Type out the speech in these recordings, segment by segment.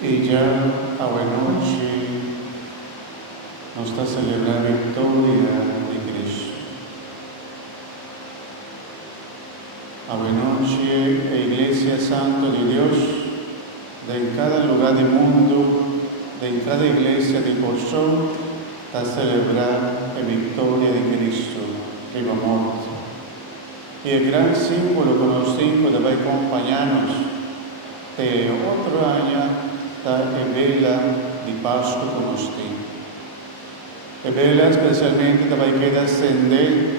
E già a oggi nos sta celebrando la victoria di Cristo. A oggi la Iglesia Santa de Dios, de cada lugar del mundo, de cada iglesia de Porción, está celebrar la victoria de Cristo, viva morte. Y el gran símbolo con los cinco de acompañarnos de otro año está la vela de Pascua con usted. La vela especialmente que queda ascender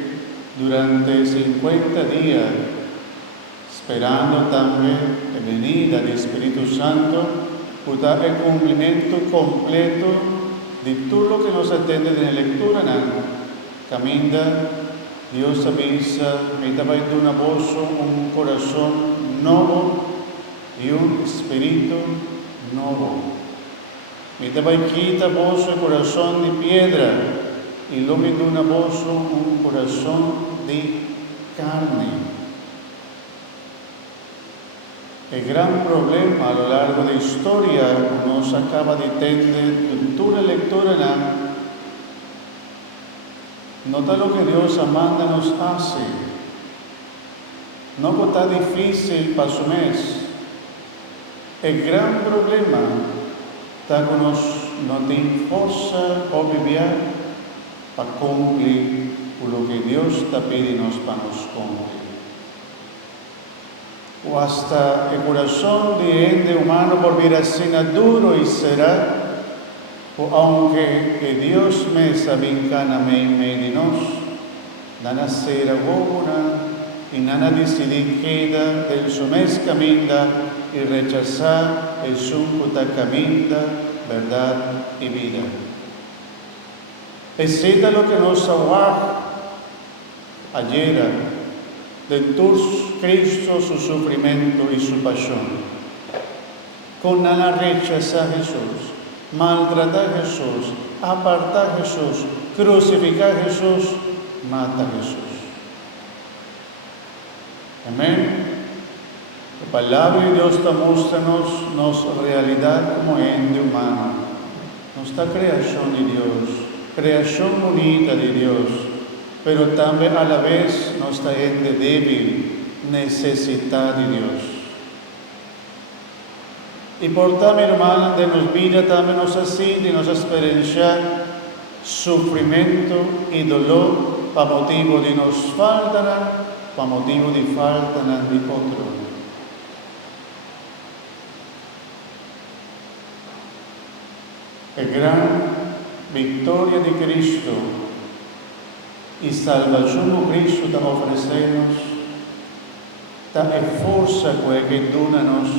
durante 50 días, esperando también la venida del Espíritu Santo, para el cumplimiento completo de todo lo que nos atiende en la lectura. Caminda, Dios avisa, me da de una voz, un corazón nuevo y un espíritu nuevo. Me da quita voz el corazón de piedra y lo me da una voz, un corazón de carne. El gran problema a lo largo de la historia nos acaba de entender toda la lectura, nota lo que Dios amanda nos hace. No está difícil para su mes. El gran problema está que nos no tenemos fuerza o vivir para cumplir lo que Dios está pidiendo para nos cumplir. O hasta el corazón de ente humano volverá a ser duro y será, o aunque Dios me sabincana me de nos, nada será buena y nada decidir queda del su mes camina y rechazar el suncuta camina, verdad y vida. Exceda lo que nos aguarda ayer, de Cristo su sufrimiento y su pasión. Con nada rechazar a Jesús, maltratar a Jesús, apartar a Jesús, crucificar a Jesús, matar a Jesús. Amén. La palabra de Dios está mostrándonos nuestra realidad como ente humano, nuestra creación de Dios, creación bonita de Dios, pero también a la vez nuestra ente débil, necesidad de Dios. Y por tanto, hermana, de nuestra vida también nos así, de nuestra experiencia, sufrimiento y dolor, para motivo de nos falta, para motivo de falta de otro. La gran victoria de Cristo y salvación de Cristo está ofrecernos, está fuerza que dona-nos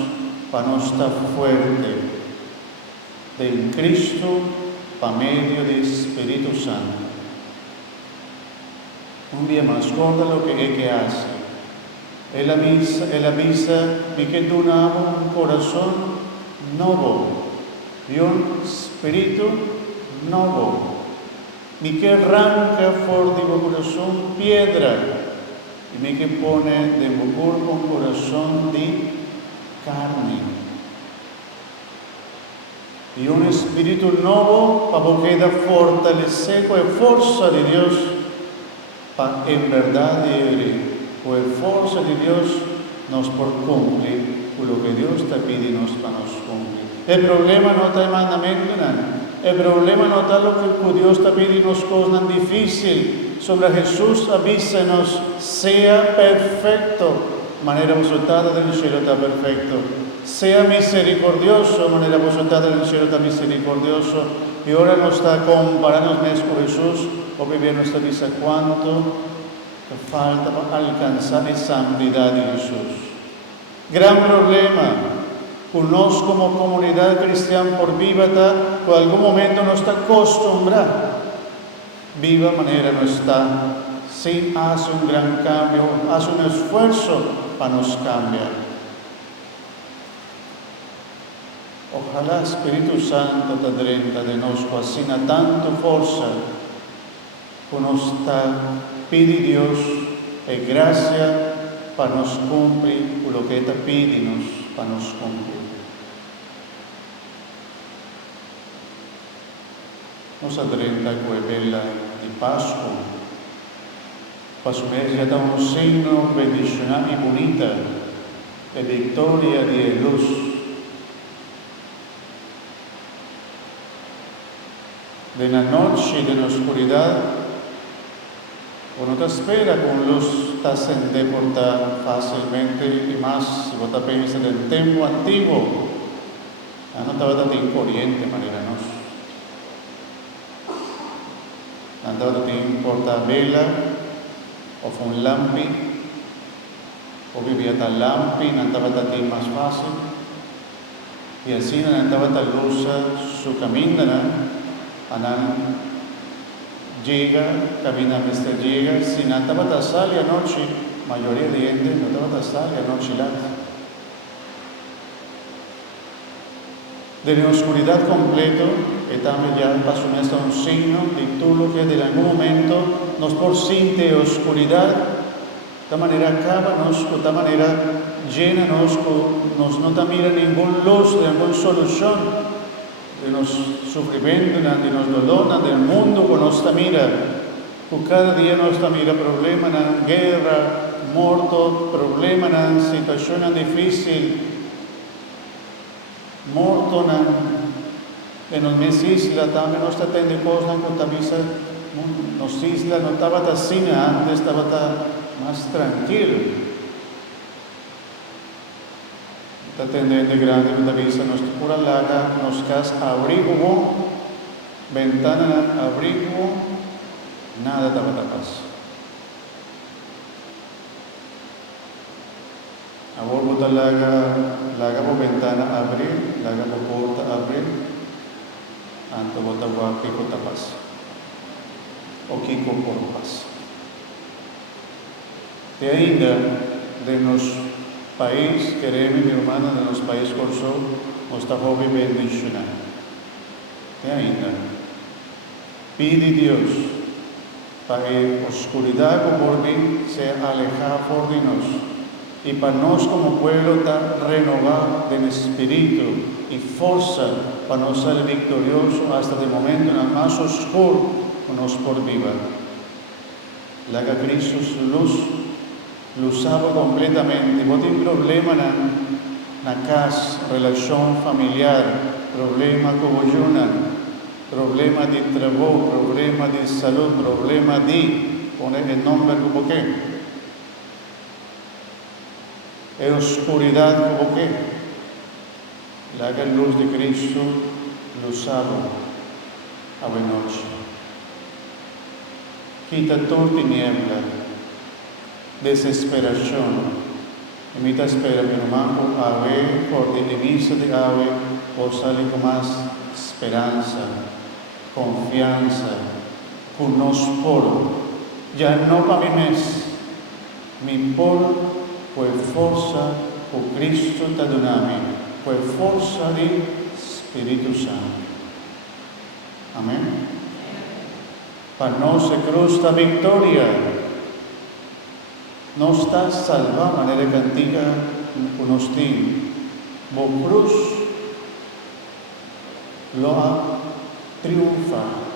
para nos estar fuerte de Cristo para medio del Espíritu Santo. Un día más, corta lo que hace. Él avisa de que donamos un corazón nuevo y un espíritu nuevo. Mi que arranca fuera de mi corazón piedra y mi que pone de mi cuerpo un corazón de carne. Y un espíritu nuevo para poder fortalecer con la fuerza de Dios para en verdad con la fuerza de Dios nos por cumplir con lo que Dios está pidiendo para nos cumplir. El problema no está en mandamiento, el problema no está lo que Dios está pidiendo cosas difíciles. Sobre Jesús avísanos, sea perfecto, manera resultada del cielo está perfecto. Sea misericordioso, manera resultada del cielo está misericordioso. Y ahora nos está comparando con Jesús, o vivir nuestra vida cuánto falta para alcanzar la santidad de Jesús. Gran problema. Nosotros como comunidad cristiana por viva, por algún momento no está acostumbrada. Viva manera no está. Sí hace un gran cambio, hace un esfuerzo para nos cambiar. Ojalá el Espíritu Santo te drenta de nosotros, así tanto fuerza, que nos pide Dios y gracia para nos cumplir lo que te pide para nos cumplir. nos adrenda quella di Pasqua. Pasumesi è un segno benedizionale e bonita e vittoria di luz. De la noche, de la oscuridad, uno te espera con luz, te ascende portar fácilmente y más, si vos te piensas del tiempo antiguo, no te va a tener corriente, manera nos. Andava a portar vela, o fue un lampi, o vivía tal lampi, andava a tener más fácil, y así andava a luz su camino, llega, camina hasta llega, si andava a salir a noche, mayoría de gente no andava a salir a noche lá. De la oscuridad completo, estamos ya pasando hasta un signo de todo lo que en algún momento nos por siente oscuridad, de manera acábanos, de esta manera llena-nos, nos no te mira ningún luz, ninguna solución, de los sufrimientos, de los dolores del mundo que nos mira, que cada día nos mira problemas, guerra, muerto, problemas, situaciones difíciles, morto en los meses isla también nos atende cosas que también nos isla no estaba así antes, estaba más tranquilo. Está atendiendo grande, nos avisa, nos pura laga, nos casa abrigo, ventana abrigo, nada estaba paz. Ahora bota laga por ventana abrir, laga por puerta abrir, anto bota guapi por paz. O kiko por paz. De ainda, de los países, queremos, mi hermana, de los países corso, nos está joven bendicionar. De ainda, pide Dios para que la oscuridad que por mí sea alejada por de nosotros. Y para nosotros como pueblo está renovado del espíritu y fuerza para nos ser victoriosos hasta el momento en el más oscuro que nos por viva. La que Cristo su luz lo usaba completamente. No tiene problema en la casa, relación familiar, problema con ayuno, problema de trabajo, problema de salud, problema de poner el nombre como que. Es oscuridad como que la luz de Cristo lo usaba a la noche. Quita toda tiniebla, desesperación. Y me espera mi hermano a ver por el inicio de ave por salir con más esperanza, confianza, con nos por. Ya no para mi mes, mi por. Fue fuerza por Cristo te donami, fue fuerza del Espíritu Santo. Amén. Para nos se cruz victoria, nos está salvada manera cantica con nos tiene. Bo cruz lo ha triunfado.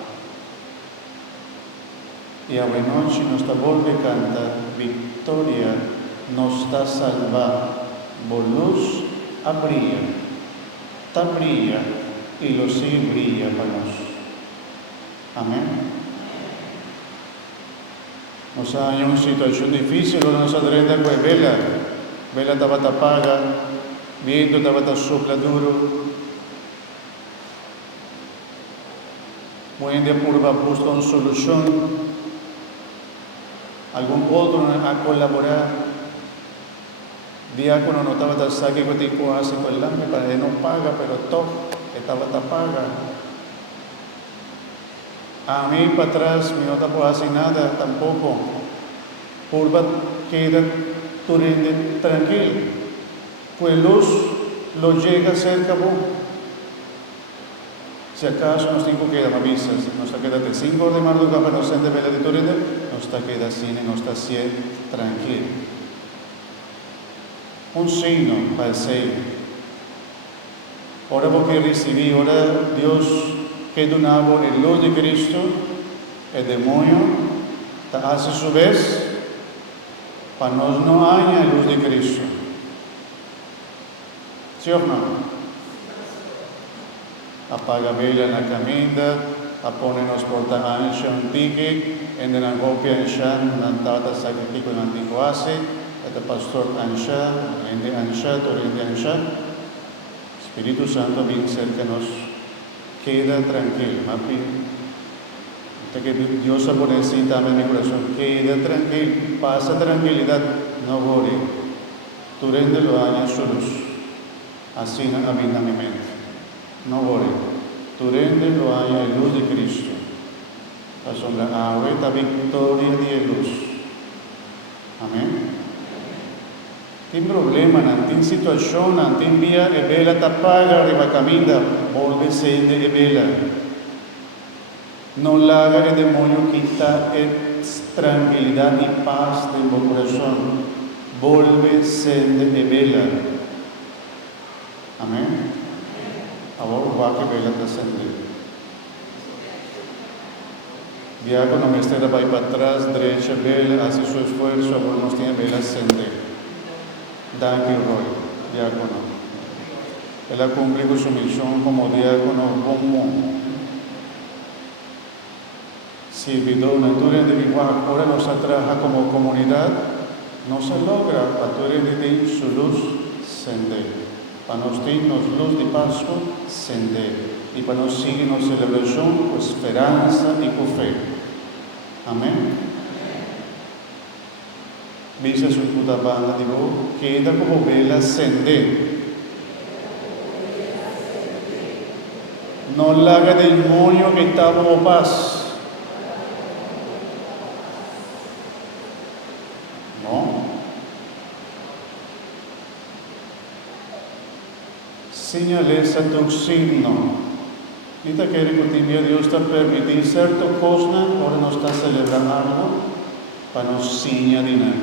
Y a noche nos está volviendo a cantar victoria. Nos está salvado, luz abría, brilla y lo sí brilla para nosotros. Amén. Nos hay una situación difícil, donde nos adrenda pues vela estaba tapada, viento estaba sopla duro. Buen día por buscar una solución, algún otro a colaborar. Diácono no estaba tan saque que te hace con el hambre para que no paga, pero todo estaba tapada. A mí para atrás, mi no te puedo hacer nada tampoco. Purba queda tranquilo. Pues luz lo llega cerca vos. Si acaso nos tengo que dar avisas, nos queda de 5 de madrugada para nos de vela de Turende, nos queda cine, nos está tranquilo. Un signo para el sello. Ahora porque recibí, ahora Dios que donava a luz de Cristo, el demonio hace su vez para nós não haya a luz de Cristo. ¿Sí o no? Apaga a vela na caminda, pone nos porta ancha un tique, en la copia ancha, nantata sacrificio en antico hace, el pastor ancha, ende ancha, torrente ancha. Espíritu Santo viene cerca de nos, queda tranquilo, mapi. Que Dios pone así también en mi corazón, queda tranquilo, pasa tranquilidad, no worry. Tu rende lo haya su luz, así no habita mi mente. No worry, tu rende lo haya en luz de Cristo. La sombra esta victoria de luz. Amén. Tiene problema, tiene situación, tiene vía, e vela tapaga, arriba camina, vuelve sende e vela. No la haga el demonio quita tranquilidad y paz de mi corazón. Vuelve sende e vela. Amén. Ahora va que vela está sende. Diácono me está para ir para atrás, derecha vela, hace su esfuerzo, ahora nos tiene vela sende. Danke Roy, diácono. Él ha cumplido su misión como diácono común. Si vidona, tú eres de igual, ahora nos atraja como comunidad, no se logra, para tú eres de su luz, sende. Para nos nos luz de Pascua, sende. Y para nos sigue nos celebración, con esperanza y con fe. Amén. Dice su puta banda, digo, queda como vela sende. No la haga del demonio que está como paz. Señales a tu signo. Ahorita quiere que Dios te permitir cierta cosa, ahora nos está celebrando algo, para nos señalar de nada.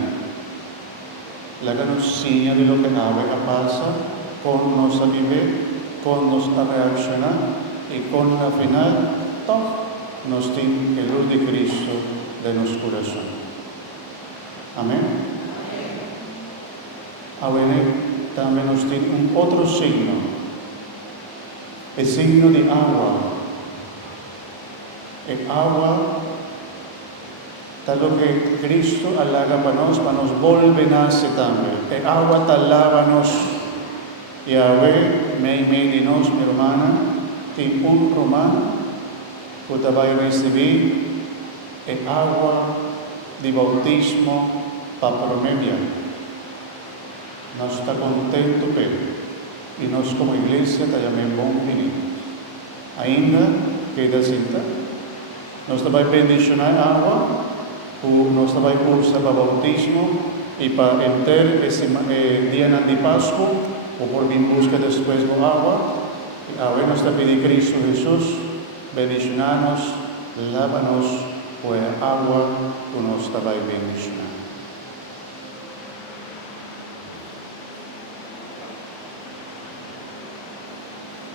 La que nos señala de lo que pasa, con nos a vivir, con nos a reaccionar, y con la final, todo nos tiene el luz de Cristo de nuestro corazón. Amén. Ahora también nos tiene un otro signo. El signo de agua. El agua, tal lo que Cristo halaga para nos vuelve a nacer también. El agua te lávanos. Y a ver, me dinos, mi hermana, que un romano que te va a recibir el agua de bautismo para promedia. Nos está contento, pero. Y nos como iglesia te llamé bom vinito. Ainda queda cinta. Nos vai bendicionar agua, nos vai cursar para bautismo y para entrar ese día de Pascua, o por bien busca después de agua. Ahora nos pide Cristo Jesús, bendicionarnos, lávanos, por agua, que nos vai bendicionar.